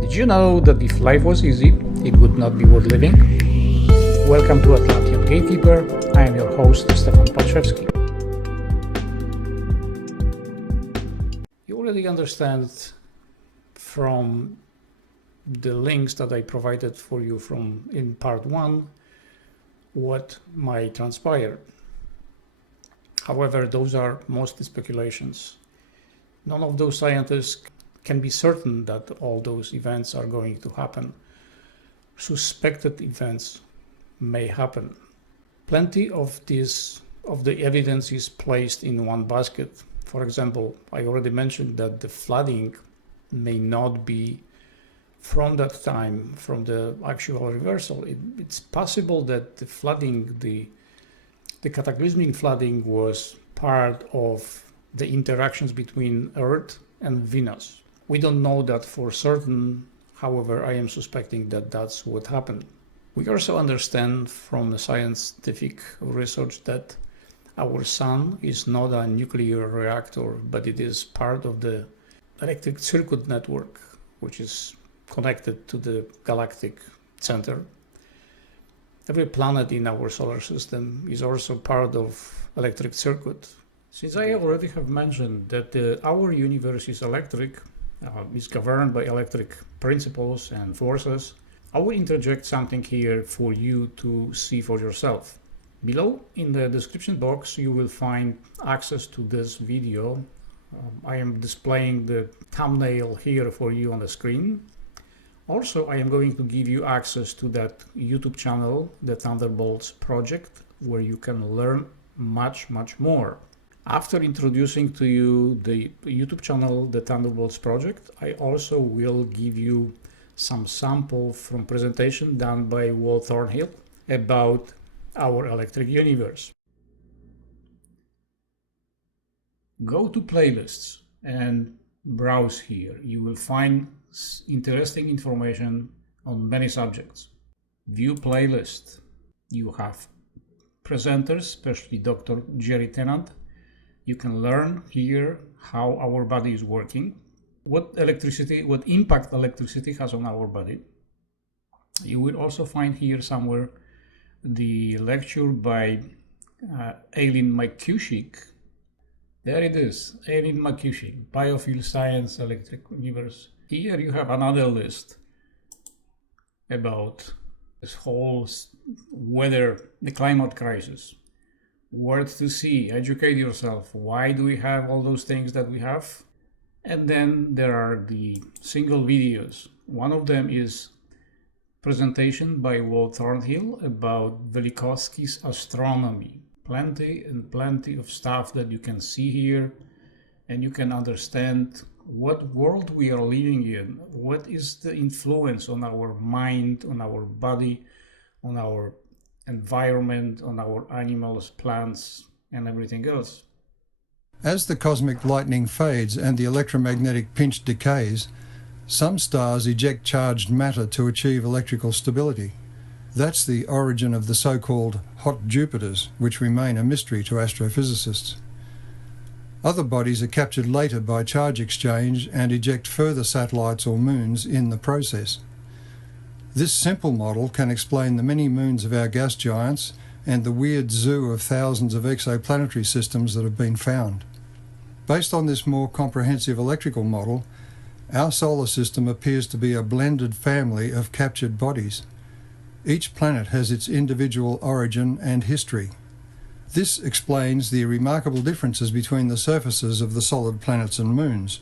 Did you know that if life was easy, it would not be worth living? Welcome to Atlantean Gatekeeper. I am your host, Stefan Paczewski. You already understand from the links that I provided for you in part 1 what might transpire. However, those are mostly speculations. None of those scientists can be certain that all those events are going to happen. Suspected events may happen. Plenty of the evidence is placed in one basket. For example, I already mentioned that the flooding may not be from that time, from the actual reversal. It's possible that the flooding, the cataclysmic flooding, was part of the interactions between Earth and Venus. We don't know that for certain. However, I am suspecting that that's what happened. We also understand from the scientific research that our sun is not a nuclear reactor, but it is part of the electric circuit network, which is connected to the galactic center. Every planet in our solar system is also part of electric circuit. Since I already have mentioned that our universe is electric, is governed by electric principles and forces, I will interject something here for you to see for yourself. Below in the description box you will find access to this video. I am displaying the thumbnail here for you on the screen. Also, I am going to give you access to that YouTube channel, the Thunderbolts Project, where you can learn much more. After introducing to you the YouTube channel, the Thunderbolts Project, I also will give you some sample from presentation done by Walt Thornhill about our electric universe. Go to playlists and browse here. You will find interesting information on many subjects. View playlist. You have presenters, especially Dr. Jerry Tennant. You can learn here how our body is working, what impact electricity has on our body. You will also find here somewhere the lecture by Eileen McCusick. There it is, Eileen McCusick, Biofield Science, Electric Universe. Here you have another list about this whole weather, the climate crisis. Words to see, educate yourself. Why do we have all those things that we have? And then there are the single videos. One of them is presentation by Walt Thornhill about Velikovsky's astronomy. Plenty of stuff that you can see here, and you can understand what world we are living in, what is the influence on our mind, on our body, on our environment, on our animals, plants, and everything else. As the cosmic lightning fades and the electromagnetic pinch decays, some stars eject charged matter to achieve electrical stability. That's the origin of the so-called hot Jupiters, which remain a mystery to astrophysicists. Other bodies are captured later by charge exchange and eject further satellites or moons in the process. This simple model can explain the many moons of our gas giants and the weird zoo of thousands of exoplanetary systems that have been found. Based on this more comprehensive electrical model, our solar system appears to be a blended family of captured bodies. Each planet has its individual origin and history. This explains the remarkable differences between the surfaces of the solid planets and moons.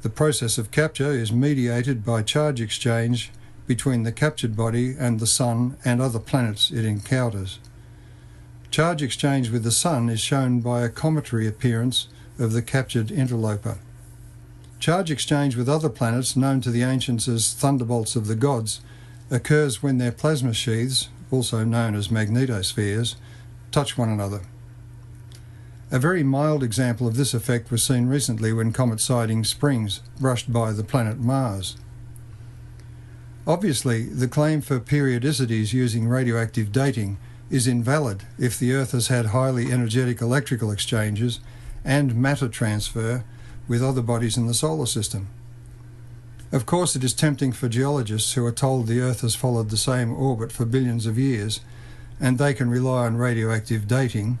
The process of capture is mediated by charge exchange between the captured body and the Sun and other planets it encounters. Charge exchange with the Sun is shown by a cometary appearance of the captured interloper. Charge exchange with other planets, known to the ancients as thunderbolts of the gods, occurs when their plasma sheaths, also known as magnetospheres, touch one another. A very mild example of this effect was seen recently when Comet Siding Springs brushed by the planet Mars. Obviously, the claim for periodicities using radioactive dating is invalid if the Earth has had highly energetic electrical exchanges and matter transfer with other bodies in the solar system. Of course, it is tempting for geologists who are told the Earth has followed the same orbit for billions of years, and they can rely on radioactive dating,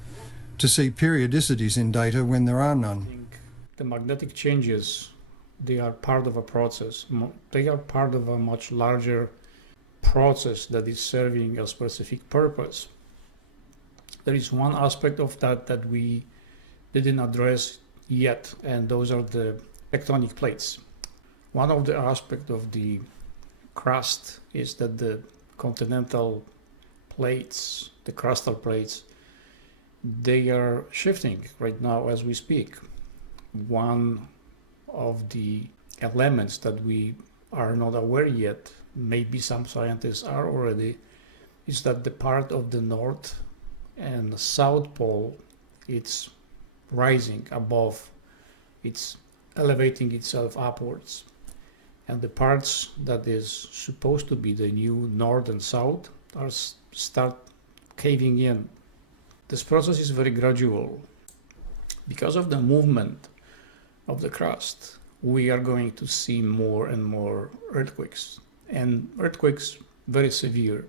to see periodicities in data when there are I none. think the magnetic changes, they are part of a process. They are part of a much larger process that is serving a specific purpose. There is one aspect of that that we didn't address yet, and those are the tectonic plates. One of the aspects of the crust is that the continental plates, the crustal plates, they are shifting right now as we speak. One of the elements that we are not aware yet, maybe some scientists are already, is that the part of the north and the south pole, it's rising above, it's elevating itself upwards. And the parts that is supposed to be the new north and south are start caving in. This process is very gradual. Because of the movement of the crust, we are going to see more and more earthquakes. And earthquakes very severe,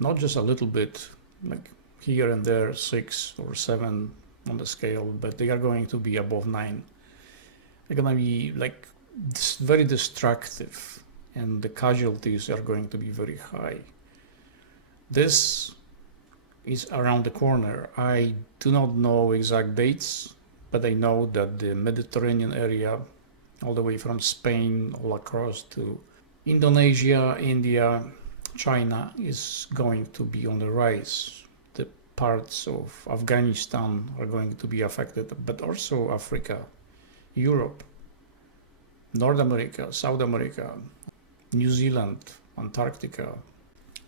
not just a little bit, like here and there, 6 or 7 on the scale, but they are going to be above 9. They're going to be like very destructive, and the casualties are going to be very high. This is around the corner. I do not know exact dates, but I know that the Mediterranean area, all the way from Spain all across to Indonesia, India, China, is going to be on the rise. The parts of Afghanistan are going to be affected, but also Africa, Europe, North America, South America, New Zealand, Antarctica.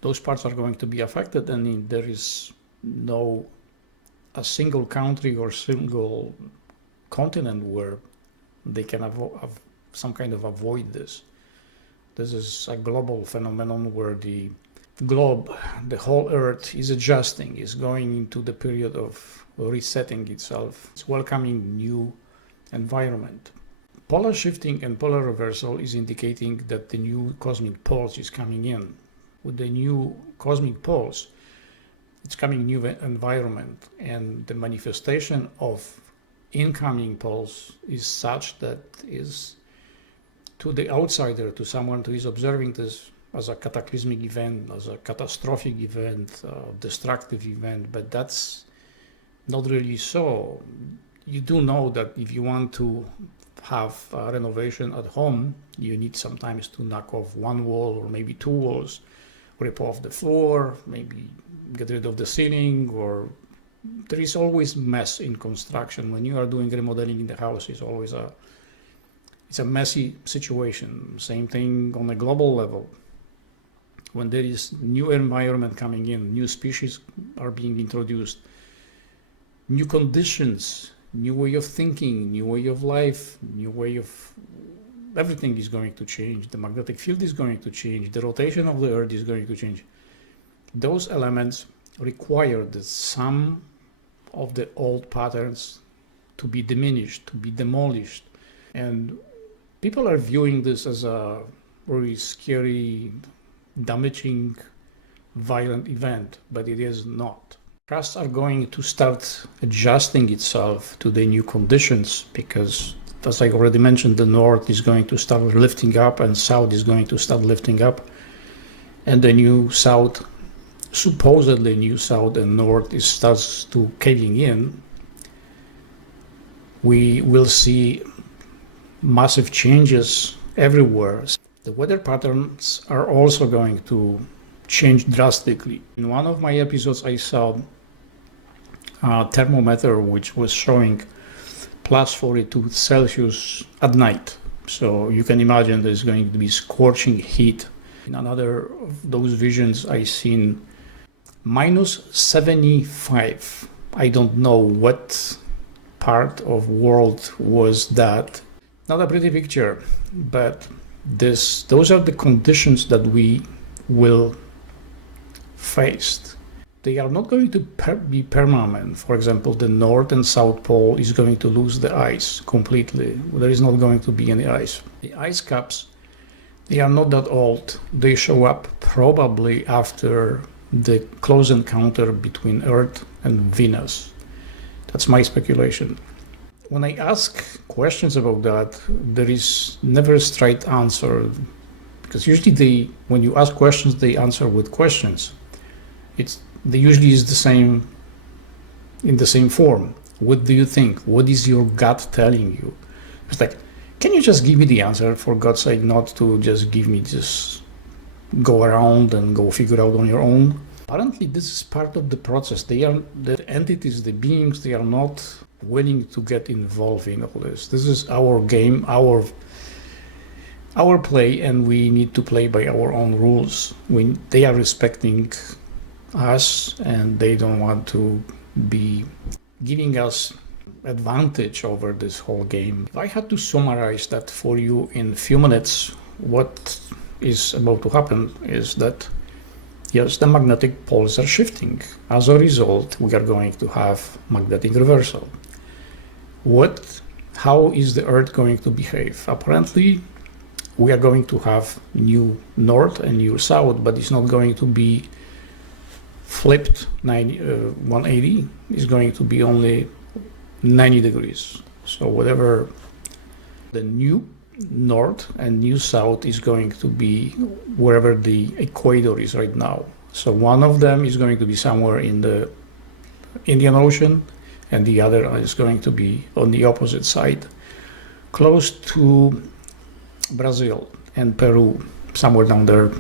Those parts are going to be affected, and there is no a single country or single continent where they can have some kind of avoid this. This is a global phenomenon where the globe, the whole Earth, is adjusting, is going into the period of resetting itself. It's welcoming new environment. Polar shifting and polar reversal is indicating that the new cosmic pulse is coming in. With the new cosmic pulse, it's coming new environment, and the manifestation of incoming pulse is such that is to the outsider, to someone who is observing this as a cataclysmic event, as a catastrophic event, destructive event, but that's not really so. You do know that if you want to have a renovation at home, you need sometimes to knock off one wall or maybe 2 walls, rip off the floor, maybe get rid of the ceiling, or there is always mess in construction. When you are doing remodeling in the house, it's a messy situation. Same thing on a global level. When there is new environment coming in, new species are being introduced, new conditions, new way of thinking, new way of life, new way of everything is going to change. The magnetic field is going to change. The rotation of the Earth is going to change. Those elements require that some of the old patterns to be diminished, to be demolished. And people are viewing this as a very scary, damaging, violent event, but it is not. Crusts are going to start adjusting itself to the new conditions because, as I already mentioned, the north is going to start lifting up and south is going to start lifting up. And the new south, supposedly new south and north, starts to caving in. We will see massive changes everywhere. The weather patterns are also going to change drastically. In one of my episodes, I saw a thermometer which was showing plus 42 Celsius at night. So you can imagine there's going to be scorching heat. In another of those visions, I seen minus 75. I don't know what part of world was that. Not a pretty picture, but those are the conditions that we will face. They are not going to be permanent. For example, the North and South Pole is going to lose the ice completely. There is not going to be any ice. The ice caps They are not that old. They show up probably after the close encounter between Earth and Venus. That's my speculation. When I ask questions about that, there is never a straight answer, because usually when you ask questions, they answer with questions. They usually is the same, in the same form. What do you think? What is your gut telling you? It's like, can you just give me the answer, for God's sake, not to just give me just go around and go figure out on your own? Apparently, this is part of the process. They are the entities, the beings, they are not willing to get involved in all this. This is our game, our play, and we need to play by our own rules. They are respecting us, and they don't want to be giving us advantage over this whole game. If I had to summarize that for you in a few minutes, what is about to happen is that, yes, the magnetic poles are shifting. As a result, we are going to have magnetic reversal. How is the Earth going to behave? Apparently, we are going to have new north and new south, but it's not going to be flipped 180. It's going to be only 90 degrees. So whatever the new north and new south is going to be wherever the equator is right now. So one of them is going to be somewhere in the Indian Ocean, and the other is going to be on the opposite side, close to Brazil and Peru, somewhere down there.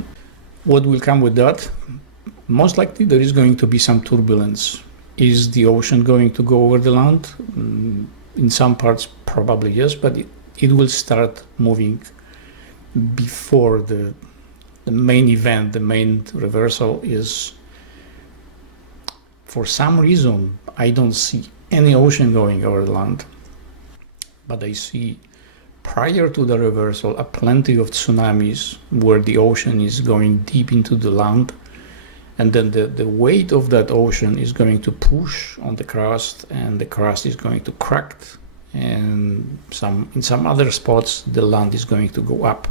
What will come with that? Most likely there is going to be some turbulence. Is the ocean going to go over the land? In some parts, probably yes, but it will start moving before the main event, the main reversal is. For some reason, I don't see any ocean going over the land, but I see prior to the reversal a plenty of tsunamis where the ocean is going deep into the land, and then the weight of that ocean is going to push on the crust, and the crust is going to crack, and in some other spots the land is going to go up.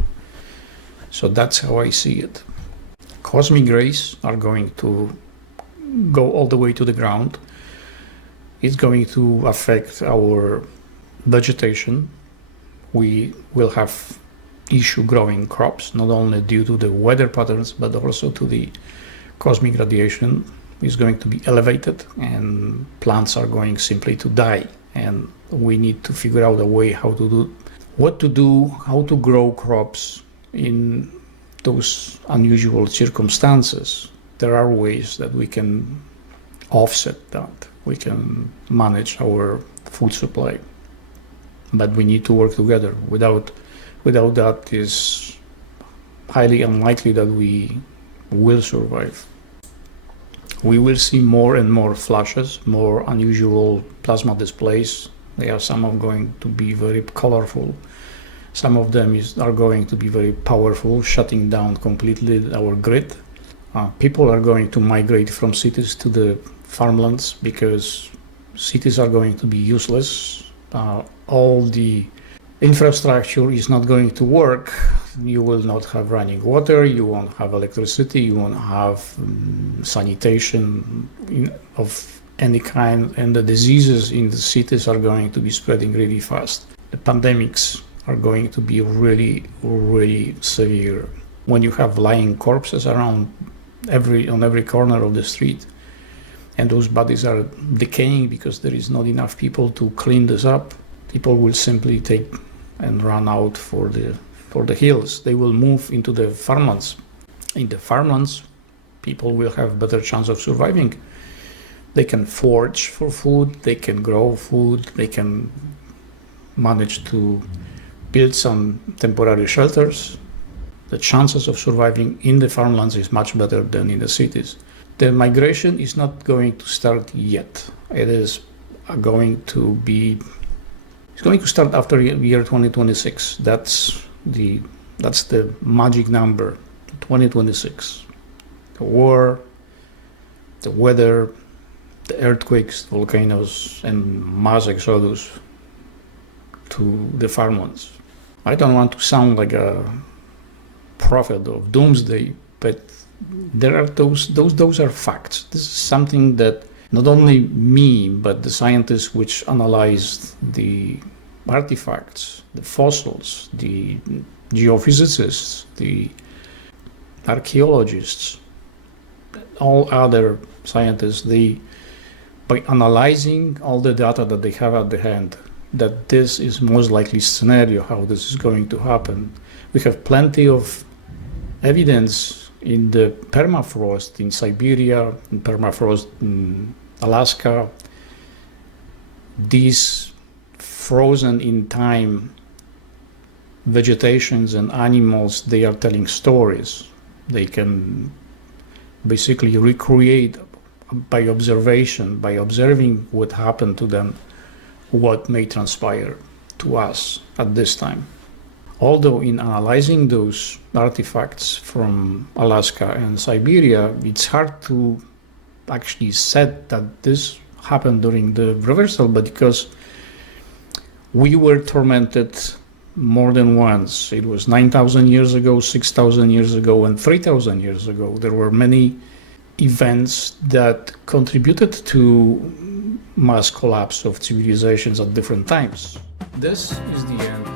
So that's how I see it. Cosmic rays are going to go all the way to the ground. It's going to affect our vegetation. We will have issue growing crops, not only due to the weather patterns, but also to the cosmic radiation is going to be elevated, and plants are going simply to die. And we need to figure out a way how to grow crops in those unusual circumstances. There are ways that we can offset that. We can manage our food supply, but we need to work together. Without that, is highly unlikely that we will survive. We will see more and more flashes, more unusual plasma displays. Some are going to be very colorful. Some of them are going to be very powerful, shutting down completely our grid. People are going to migrate from cities to the farmlands because cities are going to be useless. All the infrastructure is not going to work. You will not have running water, you won't have electricity, you won't have sanitation of any kind, and the diseases in the cities are going to be spreading really fast. The pandemics are going to be really, really severe. When you have lying corpses around on every corner of the street, and those bodies are decaying because there is not enough people to clean this up, people will simply take and run out for the hills. They will move into the farmlands. In the farmlands, people will have better chance of surviving. They can forage for food, they can grow food, they can manage to build some temporary shelters. The chances of surviving in the farmlands is much better than in the cities. The migration is not going to start yet. It is going to start after year 2026. That's the magic number, 2026. The war, the weather, the earthquakes, volcanoes, and mass exodus to the farmlands. I don't want to sound like a prophet of doomsday, but there are those are facts. This is something that not only me, but the scientists which analyzed the artifacts, the fossils, the geophysicists, the archaeologists, all other scientists, by analyzing all the data that they have at the hand, that this is most likely scenario how this is going to happen. We have plenty of evidence in the permafrost in Siberia, in permafrost in Alaska. These frozen in time vegetations and animals, they are telling stories. They can basically recreate by observation, by observing what happened to them, what may transpire to us at this time. Although in analyzing those artifacts from Alaska and Siberia, it's hard to actually say that this happened during the reversal, but because we were tormented more than once. It was 9,000 years ago, 6,000 years ago, and 3,000 years ago. There were many events that contributed to mass collapse of civilizations at different times. This is the end